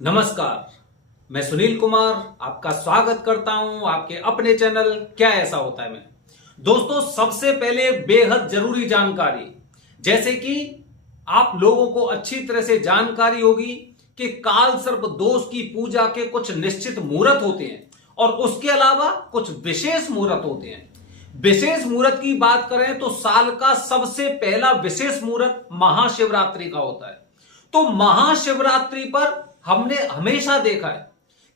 नमस्कार, मैं सुनील कुमार आपका स्वागत करता हूं आपके अपने चैनल क्या ऐसा होता है में। दोस्तों, सबसे पहले बेहद जरूरी जानकारी, जैसे कि आप लोगों को अच्छी तरह से जानकारी होगी कि काल सर्प दोष की पूजा के कुछ निश्चित मुहूर्त होते हैं और उसके अलावा कुछ विशेष मुहूर्त होते हैं। विशेष मुहूर्त की बात करें तो साल का सबसे पहला विशेष मुहूर्त महाशिवरात्रि का होता है। तो महाशिवरात्रि पर हमने हमेशा देखा है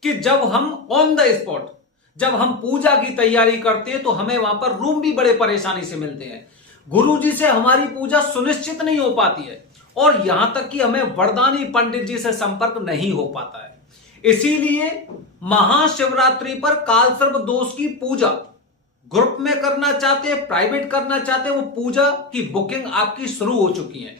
कि जब हम ऑन द स्पॉट जब हम पूजा की तैयारी करते हैं तो हमें वहां पर रूम भी बड़े परेशानी से मिलते हैं। गुरुजी से हमारी पूजा सुनिश्चित नहीं हो पाती है और यहां तक कि हमें वरदानी पंडित जी से संपर्क नहीं हो पाता है। इसीलिए महाशिवरात्रि पर कालसर्प दोष की पूजा ग्रुप में करना चाहते हैं, प्राइवेट करना चाहते हैं, वो पूजा की बुकिंग आपकी शुरू हो चुकी है।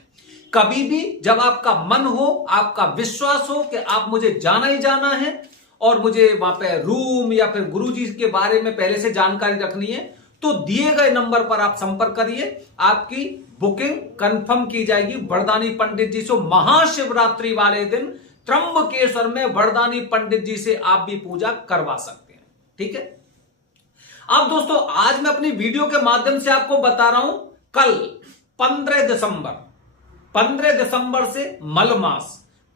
कभी भी जब आपका मन हो, आपका विश्वास हो कि आप मुझे जाना ही जाना है और मुझे वहां पे रूम या फिर गुरुजी के बारे में पहले से जानकारी रखनी है, तो दिए गए नंबर पर आप संपर्क करिए। आपकी बुकिंग कंफर्म की जाएगी वरदानी पंडित जी से। महाशिवरात्रि वाले दिन त्र्यंबकेश्वर में वरदानी पंडित जी से आप भी पूजा करवा सकते हैं। ठीक है। अब दोस्तों, आज मैं अपनी वीडियो के माध्यम से आपको बता रहा हूं, कल 15 दिसंबर से मल मास,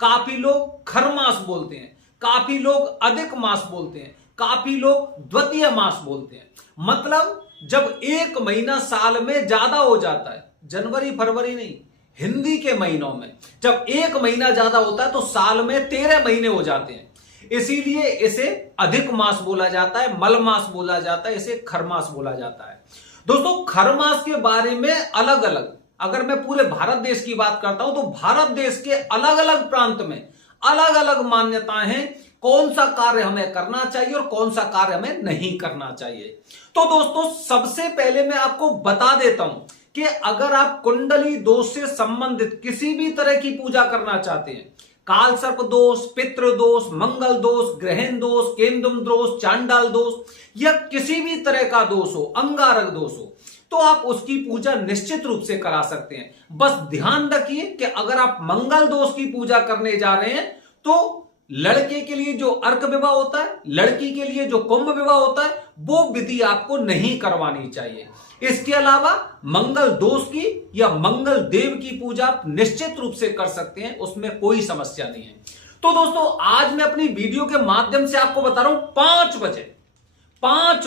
काफी लोग खर मास बोलते हैं, काफी लोग अधिक मास बोलते हैं, काफी लोग द्वितीय मास बोलते हैं। मतलब जब एक महीना साल में ज्यादा हो जाता है, जनवरी फरवरी नहीं, हिंदी के महीनों में जब एक महीना ज्यादा होता है तो साल में 13 महीने हो जाते हैं। इसीलिए इसे अधिक मास बोला जाता है, मल मास बोला जाता है, इसे खर मास बोला जाता है। दोस्तों, खर मास के बारे में अलग अलग, अगर मैं पूरे भारत देश की बात करता हूं तो भारत देश के अलग अलग प्रांत में अलग अलग मान्यताएं हैं, कौन सा कार्य हमें करना चाहिए और कौन सा कार्य हमें नहीं करना चाहिए। तो दोस्तों, सबसे पहले मैं आपको बता देता हूं कि अगर आप कुंडली दोष से संबंधित किसी भी तरह की पूजा करना चाहते हैं, काल सर्प दोष, पितृ दोष, मंगल दोष, ग्रहण दोष, केंदुम दोष, चांडाल दोष या किसी भी तरह का दोष हो, अंगारक दोष हो, तो आप उसकी पूजा निश्चित रूप से करा सकते हैं। बस ध्यान रखिए कि अगर आप मंगल दोष की पूजा करने जा रहे हैं तो लड़के के लिए जो अर्क विवाह होता है, लड़की के लिए जो कुंभ विवाह होता है, वो विधि आपको नहीं करवानी चाहिए। इसके अलावा मंगल दोष की या मंगल देव की पूजा आप निश्चित रूप से कर सकते हैं, उसमें कोई समस्या नहीं है। तो दोस्तों, आज मैं अपनी वीडियो के माध्यम से आपको बता रहा हूं 5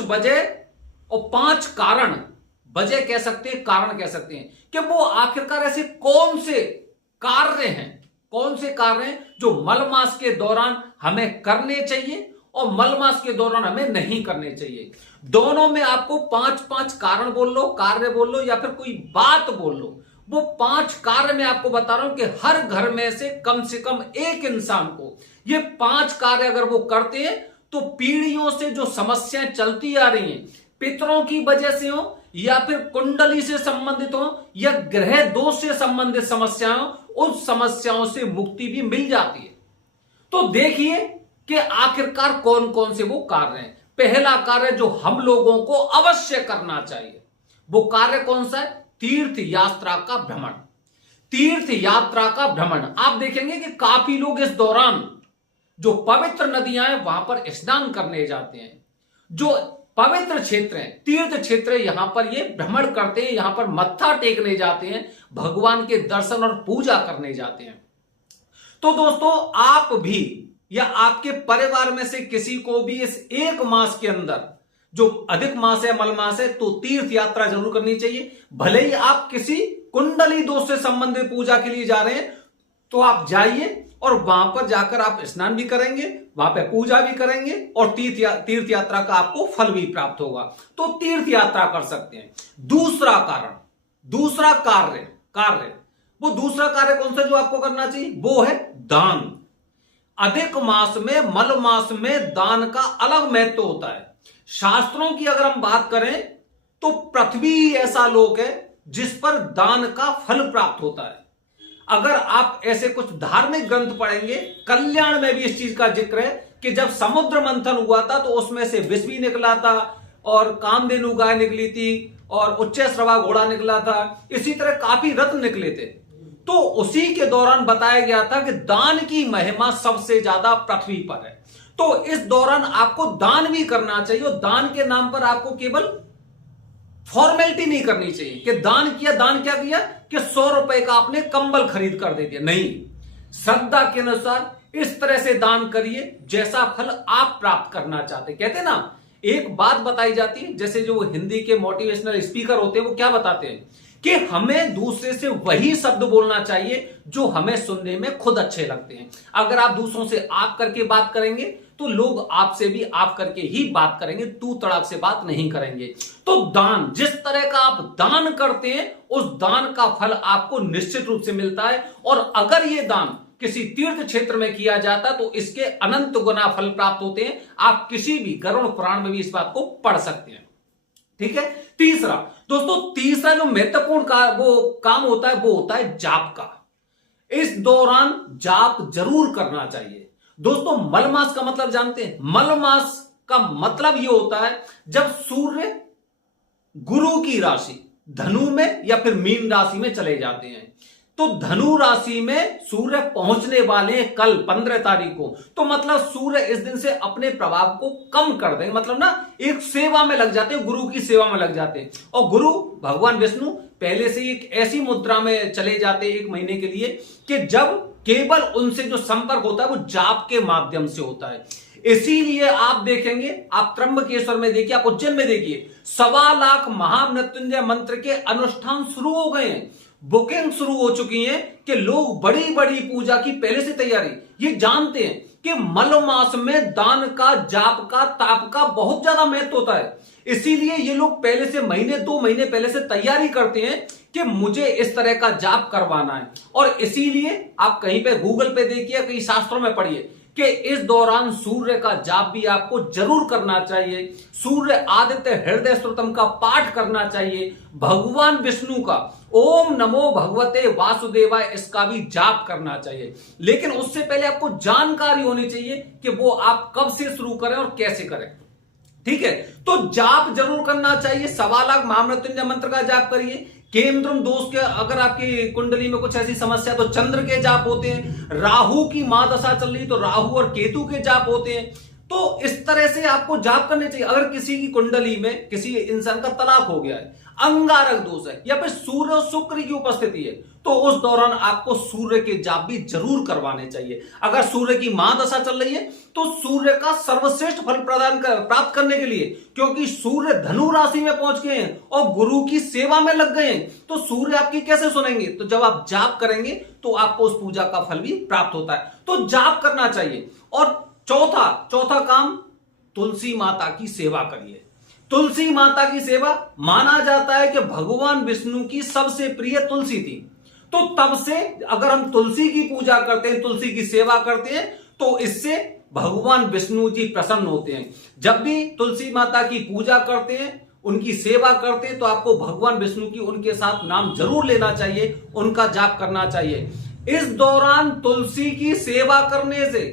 बजे और 5 कारण, वजह कह सकते हैं, कारण कह सकते हैं कि वो आखिरकार ऐसे कौन से कार्य हैं जो मल मास के दौरान हमें करने चाहिए और मल मास के दौरान हमें नहीं करने चाहिए। दोनों में आपको 5 कारण बोल लो, कार्य बोल लो या फिर कोई बात बोल लो, वो 5 कार्य मैं आपको बता रहा हूं कि हर घर में से कम एक इंसान को ये 5 कार्य अगर वो करते हैं तो पीढ़ियों से जो समस्याएं चलती आ रही हैं, पितरों की वजह से हो या फिर कुंडली से संबंधित हो या ग्रह दोष से संबंधित समस्याएं, उन समस्याओं से मुक्ति भी मिल जाती है। तो देखिए कि आखिरकार कौन कौन से वो कार्य हैं। पहला कार्य जो हम लोगों को अवश्य करना चाहिए, वो कार्य कौन सा है? तीर्थ यात्रा का भ्रमण। तीर्थ यात्रा का भ्रमण आप देखेंगे कि काफी लोग इस दौरान जो पवित्र नदियां हैं वहां पर स्नान करने जाते हैं, जो पवित्र क्षेत्र है, तीर्थ क्षेत्र है, यहां पर ये भ्रमण करते हैं, यहां पर मत्था टेकने जाते हैं, भगवान के दर्शन और पूजा करने जाते हैं। तो दोस्तों, आप भी या आपके परिवार में से किसी को भी इस एक मास के अंदर, जो अधिक मास है, मल मास है, तो तीर्थ यात्रा जरूर करनी चाहिए। भले ही आप किसी कुंडली दोष से संबंधित पूजा के लिए जा रहे हैं तो आप जाइए और वहां पर जाकर आप स्नान भी करेंगे, वहां पे पूजा भी करेंगे और तीर्थ यात्रा का आपको फल भी प्राप्त होगा। तो तीर्थ यात्रा कर सकते हैं। दूसरा कार्य वो दूसरा कार्य कौन सा जो आपको करना चाहिए? वो है दान। अधिक मास में, मल मास में दान का अलग महत्व होता है। शास्त्रों की अगर हम बात करें तो पृथ्वी ऐसा लोक है जिस पर दान का फल प्राप्त होता है। अगर आप ऐसे कुछ धार्मिक ग्रंथ पढ़ेंगे, कल्याण में भी इस चीज का जिक्र है कि जब समुद्र मंथन हुआ था तो उसमें से विष भी निकला था और कामधेनु गाय निकली थी और उच्चैश्रवा घोड़ा निकला था, इसी तरह काफी रत्न निकले थे। तो उसी के दौरान बताया गया था कि दान की महिमा सबसे ज्यादा पृथ्वी पर है। तो इस दौरान आपको दान भी करना चाहिए और दान के नाम पर आपको केवल फॉर्मेलिटी नहीं करनी चाहिए कि दान किया, दान क्या किया कि 100 रुपए का आपने कंबल खरीद कर दे दिया। नहीं, श्रद्धा के अनुसार इस तरह से दान करिए जैसा फल आप प्राप्त करना चाहते। कहते ना, एक बात बताई जाती है, जैसे जो हिंदी के मोटिवेशनल स्पीकर होते हैं वो क्या बताते हैं कि हमें दूसरे से वही शब्द बोलना चाहिए जो हमें सुनने में खुद अच्छे लगते हैं। अगर आप दूसरों से आप करके बात करेंगे तो लोग आपसे भी आप करके ही बात करेंगे, तू तड़ाक से बात नहीं करेंगे। तो दान, जिस तरह का आप दान करते हैं उस दान का फल आपको निश्चित रूप से मिलता है। और अगर ये दान किसी तीर्थ क्षेत्र में किया जाता तो इसके अनंत गुना फल प्राप्त होते हैं। आप किसी भी गरुड़ पुराण में भी इस बात को पढ़ सकते हैं। ठीक है। तीसरा दोस्तों, तीसरा जो महत्वपूर्ण काम होता है वो होता है जाप का। इस दौरान जाप जरूर करना चाहिए। दोस्तों, मलमास का मतलब जानते हैं? मलमास का मतलब यह होता है जब सूर्य गुरु की राशि धनु में या फिर मीन राशि में चले जाते हैं। तो धनु राशि में सूर्य पहुंचने वाले हैं कल 15 तारीख को। तो मतलब सूर्य इस दिन से अपने प्रभाव को कम कर देंगे, मतलब ना एक सेवा में लग जाते हैं, गुरु की सेवा में लग जाते हैं। और गुरु भगवान विष्णु पहले से एक ऐसी मुद्रा में चले जाते हैं 1 महीने के लिए कि जब केवल उनसे जो संपर्क होता है वो जाप के माध्यम से होता है। इसीलिए आप देखेंगे, आप त्र्यंबकेश्वर में देखिए, आप उज्जैन में देखिए, 1.25 लाख महामृत्युंजय मंत्र के अनुष्ठान शुरू हो गए हैं। बुकिंग शुरू हो चुकी है कि लोग बड़ी बड़ी पूजा की पहले से तैयारी, ये जानते हैं कि मल मास में दान का, जाप का, ताप का बहुत ज्यादा महत्व होता है। इसीलिए ये लोग पहले से महीने 2 महीने पहले से तैयारी करते हैं कि मुझे इस तरह का जाप करवाना है। और इसीलिए आप कहीं पे गूगल पे देखिए, कई शास्त्रों में पढ़िए कि इस दौरान सूर्य का जाप भी आपको जरूर करना चाहिए। सूर्य आदित्य हृदय स्तोत्रम का पाठ करना चाहिए। भगवान विष्णु का ओम नमो भगवते वासुदेवाय, इसका भी जाप करना चाहिए। लेकिन उससे पहले आपको जानकारी होनी चाहिए कि वो आप कब से शुरू करें और कैसे करें। ठीक है, तो जाप जरूर करना चाहिए। 1.25 लाख महामृत्युंजय मंत्र का जाप करिए। केंद्रम दोष के, अगर आपकी कुंडली में कुछ ऐसी समस्या तो चंद्र के जाप होते हैं। राहु की महादशा चल रही तो राहु और केतु के जाप होते हैं। तो इस तरह से आपको जाप करने चाहिए। अगर किसी की कुंडली में किसी इंसान का तलाक हो गया है, अंगारक दोष है या फिर सूर्य और शुक्र की उपस्थिति है, तो उस दौरान आपको सूर्य के जाप भी जरूर करवाने चाहिए। अगर सूर्य की महादशा चल रही है तो सूर्य का सर्वश्रेष्ठ फल प्राप्त करने के लिए, क्योंकि सूर्य धनु राशि में पहुंच गए हैं और गुरु की सेवा में लग गए हैं, तो सूर्य आपकी कैसे सुनेंगे? तो जब आप जाप करेंगे तो आपको उस पूजा का फल भी प्राप्त होता है। तो जाप करना चाहिए। और चौथा काम, तुलसी माता की सेवा करिए। तुलसी माता की सेवा, माना जाता है कि भगवान विष्णु की सबसे प्रिय तुलसी थी। तो तब से अगर हम तुलसी की पूजा करते हैं, तुलसी की सेवा करते हैं, तो इससे भगवान विष्णु जी प्रसन्न होते हैं। जब भी तुलसी माता की पूजा करते हैं, उनकी सेवा करते हैं, तो आपको भगवान विष्णु की उनके साथ नाम जरूर लेना चाहिए, उनका जाप करना चाहिए। इस दौरान तुलसी की सेवा करने से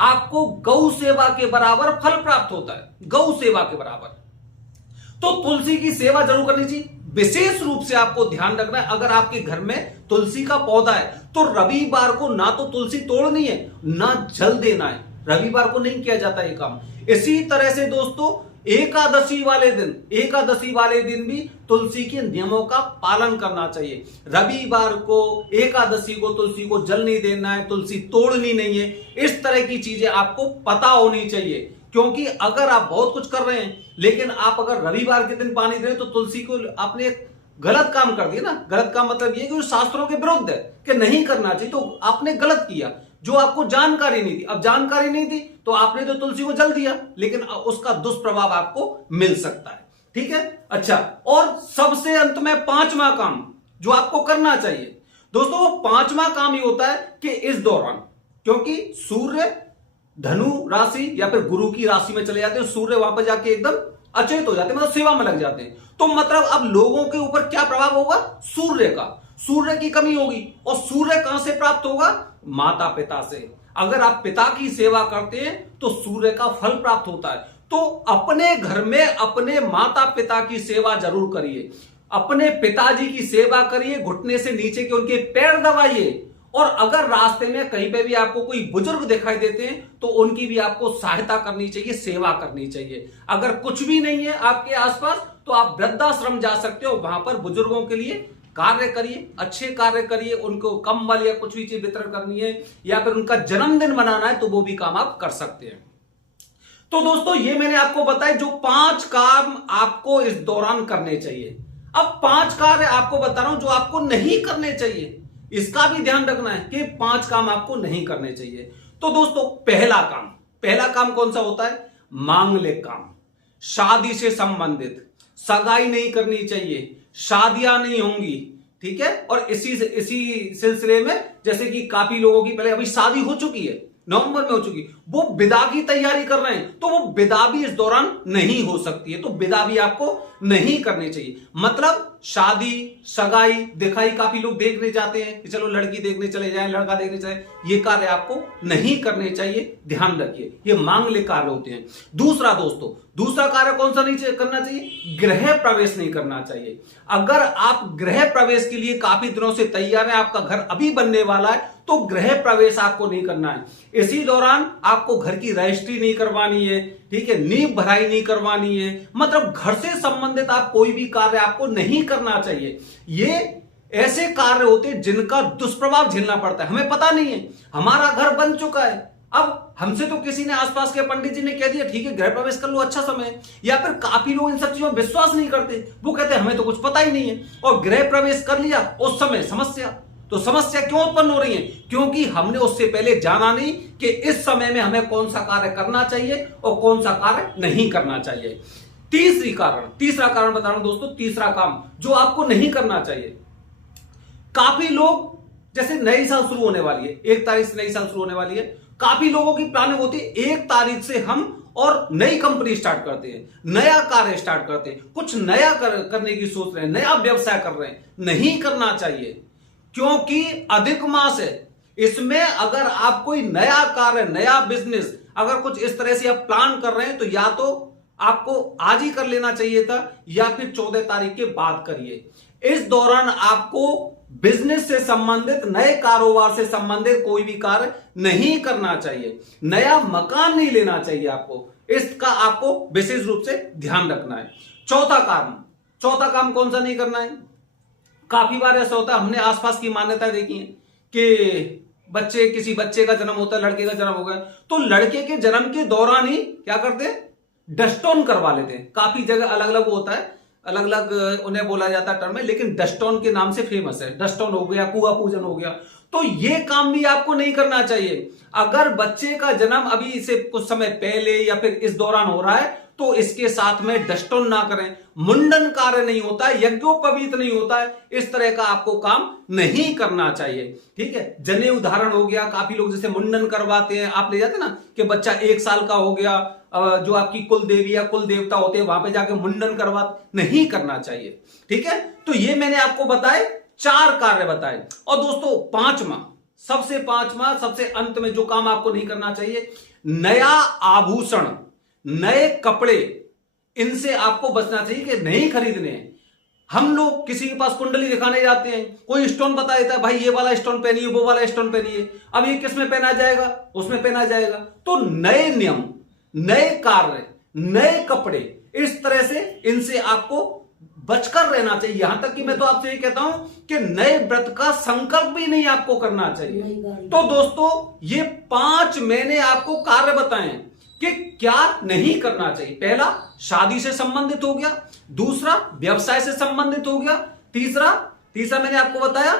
आपको गौ सेवा के बराबर फल प्राप्त होता है, गौ सेवा के बराबर। तो तुलसी की सेवा जरूर करनी चाहिए। विशेष रूप से आपको ध्यान रखना है, अगर आपके घर में तुलसी का पौधा है तो रविवार को ना तो तुलसी तोड़नी है ना जल देना है। रविवार को नहीं किया जाता ये काम। इसी तरह से दोस्तों, एकादशी वाले दिन भी तुलसी के नियमों का पालन करना चाहिए। रविवार को, एकादशी को तुलसी को जल नहीं देना है, तुलसी तोड़नी नहीं है। इस तरह की चीजें आपको पता होनी चाहिए, क्योंकि अगर आप बहुत कुछ कर रहे हैं लेकिन आप अगर रविवार के दिन पानी दें तो तुलसी को आपने एक गलत काम कर दिया ना। गलत काम मतलब ये कि शास्त्रों के विरुद्ध है कि नहीं करना चाहिए, तो आपने गलत किया, जो आपको जानकारी नहीं थी। अब जानकारी नहीं थी तो आपने तो तुलसी को जल दिया, लेकिन उसका दुष्प्रभाव आपको मिल सकता है। ठीक है। अच्छा, और सबसे अंत में 5वां काम जो आपको करना चाहिए दोस्तों, 5वां काम ये होता है कि इस दौरान, क्योंकि सूर्य धनु राशि या फिर गुरु की राशि में चले जाते हैं, सूर्य वहां पर जाके एकदम अचेत हो जाते हैं, मतलब सेवा में लग जाते हैं। तो मतलब अब लोगों के ऊपर क्या प्रभाव होगा? सूर्य का, सूर्य की कमी होगी। और सूर्य कहां से प्राप्त होगा? माता पिता से। अगर आप पिता की सेवा करते हैं तो सूर्य का फल प्राप्त होता है। तो अपने घर में अपने माता पिता की सेवा जरूर करिए। अपने पिताजी की सेवा करिए, घुटने से नीचे के उनके पैर दबाइए। और अगर रास्ते में कहीं पे भी आपको कोई बुजुर्ग दिखाई देते हैं तो उनकी भी आपको सहायता करनी चाहिए, सेवा करनी चाहिए। अगर कुछ भी नहीं है आपके आसपास तो आप वृद्धाश्रम जा सकते हो, वहां पर बुजुर्गों के लिए कार्य करिए, अच्छे कार्य करिए, उनको कंबल या कुछ भी चीज वितरण करनी है या फिर उनका जन्मदिन मनाना है तो वो भी काम आप कर सकते हैं। तो दोस्तों ये मैंने आपको बताया जो 5 काम आपको इस दौरान करने चाहिए। अब 5 कार्य आपको बता रहा हूं जो आपको नहीं करने चाहिए, इसका भी ध्यान रखना है कि 5 काम आपको नहीं करने चाहिए। तो दोस्तों पहला काम कौन सा होता है? मांगलिक काम, शादी से संबंधित। सगाई नहीं करनी चाहिए, शादियां नहीं होंगी, ठीक है। और इसी सिलसिले में जैसे कि काफी लोगों की पहले अभी शादी हो चुकी है, नवंबर में हो चुकी, वो विदा की तैयारी कर रहे हैं तो वो विदा भी इस दौरान नहीं हो सकती है, तो विदा भी आपको नहीं करनी चाहिए। मतलब शादी, सगाई, दिखाई काफी लोग देखने जाते हैं कि चलो लड़की देखने चले जाएं, लड़का देखने चले, ये कार्य आपको नहीं करने चाहिए, ध्यान रखिए, ये मांगलिक कार्य होते हैं। दूसरा कार्य कौन सा नहीं करना चाहिए? गृह प्रवेश नहीं करना चाहिए। अगर आप गृह प्रवेश के लिए काफी दिनों से तैयार हैं, आपका घर अभी बनने वाला है, तो गृह प्रवेश आपको नहीं करना है। इसी दौरान आपको घर की रजिस्ट्री नहीं करवानी है, ठीक है, नींव भराई नहीं करवानी है, मतलब घर से संबंधित आप कोई भी कार्य आपको नहीं करना चाहिए। ये ऐसे कार्य होते हैं जिनका दुष्प्रभाव झेलना पड़ता है। हमें पता नहीं है, हमारा घर बन चुका है, अब हमसे तो किसी ने आसपास के पंडित जी ने कह दिया ठीक है गृह प्रवेश कर लो, अच्छा समय है। या फिर काफी लोग इन सब चीजों में विश्वास नहीं करते, वो कहते हैं हमें तो कुछ पता ही नहीं है, और गृह प्रवेश कर लिया, उस समय समस्या। तो समस्या क्यों उत्पन्न हो रही है? क्योंकि हमने उससे पहले जाना नहीं कि इस समय में हमें कौन सा कार्य करना चाहिए और कौन सा कार्य नहीं करना चाहिए। तीसरा कारण बता रहा हूं दोस्तों, तीसरा काम जो आपको नहीं करना चाहिए। काफी लोग, जैसे नई साल शुरू होने वाली है, 1 तारीख से नई साल शुरू होने वाली है, काफी लोगों की प्लानिंग होती है 1 तारीख से हम और नई कंपनी स्टार्ट करते हैं, नया कार्य स्टार्ट करते हैं, कुछ नया करने की सोच रहे हैं, नया व्यवसाय कर रहे हैं। नहीं करना चाहिए, क्योंकि अधिक मास है। इसमें अगर आप कोई नया कार्य, नया बिजनेस अगर कुछ इस तरह से आप प्लान कर रहे हैं तो या तो आपको आज ही कर लेना चाहिए था या फिर 14 तारीख के बाद करिए। इस दौरान आपको बिजनेस से संबंधित, नए कारोबार से संबंधित कोई भी कार्य नहीं करना चाहिए, नया मकान नहीं लेना चाहिए आपको, इसका आपको विशेष रूप से ध्यान रखना है। चौथा काम कौन सा नहीं करना है? काफी बार ऐसा होता है, हमने आसपास की मान्यताएं देखी हैं कि किसी बच्चे का जन्म होता है, लड़के का जन्म हो गया तो लड़के के जन्म के दौरान ही क्या करते हैं? डस्टोन करवा लेते हैं। काफी जगह अलग अलग होता है, अलग अलग उन्हें बोला जाता है टर्म में, लेकिन डस्टोन के नाम से फेमस है। डस्टोन हो गया, कुआ पूजन हो गया, तो ये काम भी आपको नहीं करना चाहिए। अगर बच्चे का जन्म अभी से कुछ समय पहले या फिर इस दौरान हो रहा है तो इसके साथ में डस्टोन ना करें, मुंडन कार्य नहीं होता है, यज्ञोपवीत नहीं होता है, इस तरह का आपको काम नहीं करना चाहिए, ठीक है। जनेऊ धारण हो गया, काफी लोग जैसे मुंडन करवाते हैं, आप ले जाते हैं ना कि बच्चा 1 साल का हो गया, जो आपकी कुल देवी या कुल देवता होते हैं वहां पे जाके मुंडन करवाते, नहीं करना चाहिए, ठीक है। तो ये मैंने आपको बताए 4 कार्य बताए। और दोस्तों सबसे अंत में जो काम आपको नहीं करना चाहिए, नया आभूषण, नए कपड़े, इनसे आपको बचना चाहिए कि नहीं खरीदने हैं। हम लोग किसी के पास कुंडली दिखाने जाते हैं, कोई स्टोन बता देता है भाई ये वाला स्टोन पहनिए, वो वाला स्टोन पहनिए, अब ये किस में पहना जाएगा? उसमें पहना जाएगा। तो नए नियम, नए कार्य, नए कपड़े, इस तरह से इनसे आपको बचकर रहना चाहिए। यहां तक कि मैं तो आपसे ये कहता हूं कि नए व्रत का संकल्प भी नहीं आपको करना चाहिए। तो दोस्तों ये 5 मैंने आपको कार्य बताए कि क्या नहीं करना चाहिए। पहला शादी से संबंधित हो गया, दूसरा व्यवसाय से संबंधित हो गया, तीसरा मैंने आपको बताया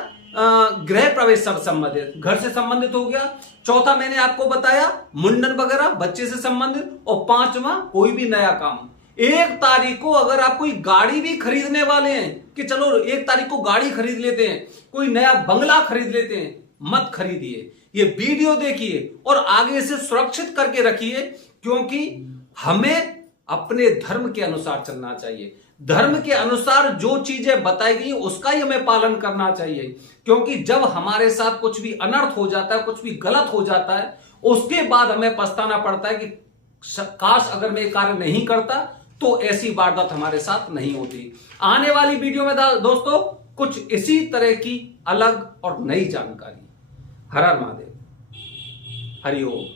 गृह प्रवेश से संबंधित, घर से संबंधित हो गया, चौथा मैंने आपको बताया मुंडन वगैरह बच्चे से संबंधित, और 5वां कोई भी नया काम। 1 तारीख को अगर आप कोई गाड़ी भी खरीदने वाले हैं कि चलो 1 तारीख को गाड़ी खरीद लेते हैं, कोई नया बंगला खरीद लेते हैं, मत खरीदिए। ये वीडियो देखिए और आगे इसे सुरक्षित करके रखिए, क्योंकि हमें अपने धर्म के अनुसार चलना चाहिए। धर्म के अनुसार जो चीजें बताई गई उसका ही हमें पालन करना चाहिए, क्योंकि जब हमारे साथ कुछ भी अनर्थ हो जाता है, कुछ भी गलत हो जाता है, उसके बाद हमें पछताना पड़ता है कि काश अगर मैं ये कार्य नहीं करता तो ऐसी वारदात हमारे साथ नहीं होती। आने वाली वीडियो में दोस्तों कुछ इसी तरह की अलग और नई जानकारी। हर हर महादेव, हरि ओम।